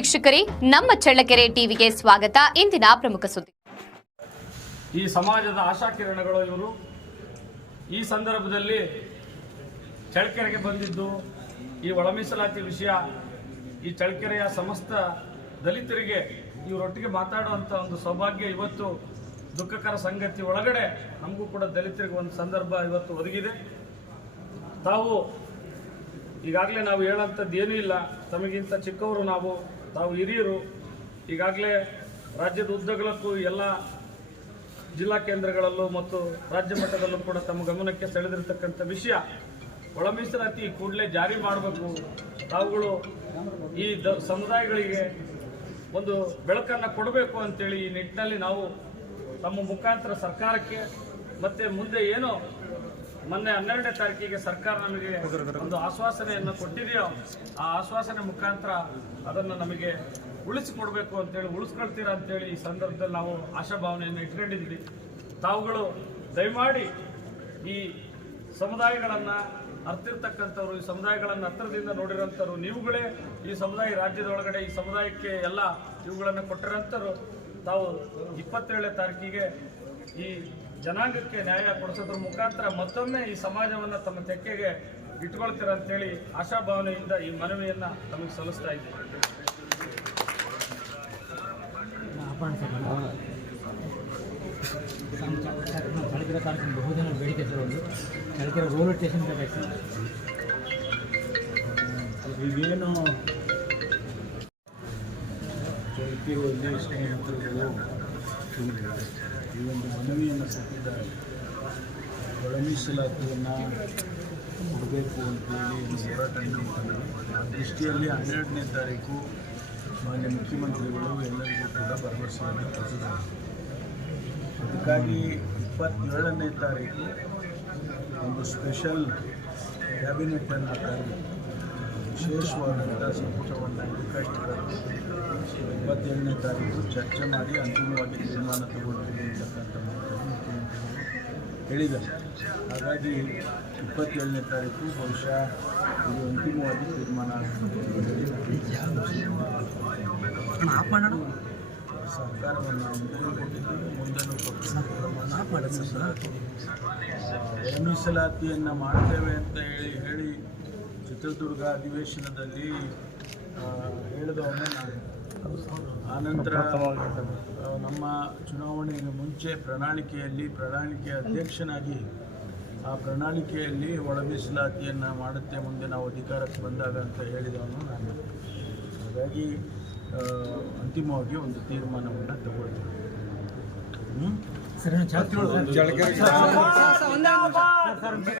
ವೀಕ್ಷಕರೇ, ನಮ್ಮ ಚಳ್ಳಕೆರೆ ಟಿವಿಗೆ ಸ್ವಾಗತ. ಇಂದಿನ ಪ್ರಮುಖ ಸುದ್ದಿ. ಈ ಸಮಾಜದ ಆಶಾಕಿರಣಗಳು ಇವರು. ಈ ಸಂದರ್ಭದಲ್ಲಿ ಚಳ್ಳಕೆರೆಗೆ ಬಂದಿದ್ದು ಈ ಒಳ ಮೀಸಲಾತಿ ವಿಷಯ, ಈ ಚಳ್ಳಕೆರೆಯ ಸಮಸ್ತ ದಲಿತರಿಗೆ ಇವರೊಟ್ಟಿಗೆ ಮಾತಾಡುವಂಥ ಒಂದು ಸೌಭಾಗ್ಯ ಇವತ್ತು ದುಃಖಕರ ಸಂಗತಿ ಒಳಗಡೆ ನಮಗೂ ಕೂಡ ದಲಿತರಿಗೆ ಒಂದು ಸಂದರ್ಭ ಇವತ್ತು ಒದಗಿದೆ. ತಾವು ಈಗಾಗಲೇ ನಾವು ಹೇಳೋಂಥದ್ದು ಏನೂ ಇಲ್ಲ, ತಮಗಿಂತ ಚಿಕ್ಕವರು ತಾವು ಹಿರಿಯರು. ಈಗಾಗಲೇ ರಾಜ್ಯದ ಉದ್ದಗಲಕ್ಕೂ ಎಲ್ಲ ಜಿಲ್ಲಾ ಕೇಂದ್ರಗಳಲ್ಲೂ ಮತ್ತು ರಾಜ್ಯ ಮಟ್ಟದಲ್ಲೂ ಕೂಡ ತಮ್ಮ ಗಮನಕ್ಕೆ ಸೆಳೆದಿರತಕ್ಕಂಥ ವಿಷಯ, ಒಳ ಮೀಸಲಾತಿ ಕೂಡಲೇ ಜಾರಿ ಮಾಡಬೇಕು. ತಾವುಗಳು ಈ ಸಮುದಾಯಗಳಿಗೆ ಒಂದು ಬೆಳಕನ್ನು ಕೊಡಬೇಕು ಅಂತೇಳಿ ಈ ನಿಟ್ಟಿನಲ್ಲಿ ನಾವು ತಮ್ಮ ಮುಖಾಂತರ ಸರ್ಕಾರಕ್ಕೆ ಮತ್ತೆ ಮುಂದೆ ಏನೋ ಮೊನ್ನೆ 12ನೇ ತಾರೀಕಿಗೆ ಸರ್ಕಾರ ನಮಗೆ ಒಂದು ಆಶ್ವಾಸನೆಯನ್ನು ಕೊಟ್ಟಿದೆಯೋ ಆ ಆಶ್ವಾಸನೆ ಮುಖಾಂತರ ಅದನ್ನು ನಮಗೆ ಉಳಿಸಿಕೊಡ್ಬೇಕು ಅಂತೇಳಿ, ಉಳಿಸ್ಕೊಳ್ತೀರಾ ಅಂತೇಳಿ ಈ ಸಂದರ್ಭದಲ್ಲಿ ನಾವು ಆಶಾಭಾವನೆಯನ್ನು ಇಟ್ಕೊಂಡಿದ್ವಿ. ತಾವುಗಳು ದಯಮಾಡಿ ಈ ಸಮುದಾಯಗಳನ್ನು ಅರ್ತಿರ್ತಕ್ಕಂಥವ್ರು, ಈ ಸಮುದಾಯಗಳನ್ನು ಹತ್ತಿರದಿಂದ ನೋಡಿರೋಂಥವ್ರು, ನೀವುಗಳೇ ಈ ಸಮುದಾಯ ರಾಜ್ಯದೊಳಗಡೆ ಈ ಸಮುದಾಯಕ್ಕೆ ಎಲ್ಲ ಇವುಗಳನ್ನು ಕೊಟ್ಟಿರೋಂಥವ್ರು, ತಾವು 27ನೇ ತಾರೀಕಿಗೆ ಈ ಜನಾಂಗಕ್ಕೆ ನ್ಯಾಯ ಕೊಡಿಸೋದ್ರ ಮುಖಾಂತರ ಮತ್ತೊಮ್ಮೆ ಈ ಸಮಾಜವನ್ನು ತಮ್ಮ ತೆಕ್ಕೆಗೆ ಇಟ್ಕೊಳ್ತೀರ ಅಂತೇಳಿ ಆಶಾಭಾವನೆಯಿಂದ ಈ ಮನವಿಯನ್ನು ನಮಗೆ ಸಲ್ಲಿಸ್ತಾ ಇದ್ದೀವಿ. ಚಳ್ಳಕೆರೆ ತಾಲೂಕಿನ ಬಹುಜನ ಬೇಡಿಕೆ ಒಂದು ಚಳ್ಳಕೆರೆ ರೈಲ್ವೆ ಸ್ಟೇಷನ್ ಬೇಕಾಗಿ ಈಗೇನು ಚಳ್ಳಕೆರೆಯಲ್ಲಿ ಶ್ರೀಮಂತರುಗಳು ಈ ಒಂದು ಮನವಿಯನ್ನು ಕೊಟ್ಟಿದ್ದಾರೆ. ಒಳ ಮೀಸಲಾತಿಯನ್ನು ಕೊಡಬೇಕು ಅಂತೇಳಿ ಹೋರಾಟ ನಡೆಯುತ್ತದೆ. ಆ ದೃಷ್ಟಿಯಲ್ಲಿ 12ನೇ ತಾರೀಕು ಮಾನ್ಯ ಮುಖ್ಯಮಂತ್ರಿಗಳು ಎಲ್ಲರಿಗೂ ಕೂಡ ಭರವಸೆಯನ್ನು ಕೊಟ್ಟಿದ್ದಾರೆ. ಅದಕ್ಕಾಗಿ 27ನೇ ತಾರೀಕು ಒಂದು ಸ್ಪೆಷಲ್ ಕ್ಯಾಬಿನೆಟನ್ನು ಕರೆದು ವಿಶೇಷವಾದಂಥ ಸಂಪುಟವನ್ನು ರಿಕ್ವೆಸ್ಟ್ ಕರೆದು 27ನೇ ತಾರೀಕು ಚರ್ಚೆ ಮಾಡಿ ಅಂತಿಮವಾಗಿ ತೀರ್ಮಾನ ತಗೊಳ್ತೀವಿ ಅಂತಕ್ಕಂಥ ಮಾತನ್ನು ಹೇಳಿದ್ದಾರೆ. ಹಾಗಾಗಿ 27ನೇ ತಾರೀಕು ಬಹುಶಃ ಇದು ಅಂತಿಮವಾಗಿ ತೀರ್ಮಾನ ಸರ್ಕಾರವನ್ನು ಮುಂದೆನೂ ಮೀಸಲಾತಿಯನ್ನು ಮಾಡ್ತೇವೆ ಅಂತ ಹೇಳಿ ಚಿತ್ರದುರ್ಗ ಅಧಿವೇಶನದಲ್ಲಿ ಹೇಳಿದವನ್ನೇ ನಾನು. ಆನಂತರ ನಮ್ಮ ಚುನಾವಣೆಗೆ ಮುಂಚೆ ಪ್ರಣಾಳಿಕೆಯ ಅಧ್ಯಕ್ಷನಾಗಿ ಆ ಪ್ರಣಾಳಿಕೆಯಲ್ಲಿ ಒಳ ಮೀಸಲಾತಿಯನ್ನು ಮಾಡುತ್ತೆ ಮುಂದೆ ನಾವು ಅಧಿಕಾರಕ್ಕೆ ಬಂದಾಗ ಅಂತ ಹೇಳಿದವನು ನಾನು. ಹಾಗಾಗಿ ಅಂತಿಮವಾಗಿ ಒಂದು ತೀರ್ಮಾನವನ್ನು ತಗೊಳ್ತೀವಿ.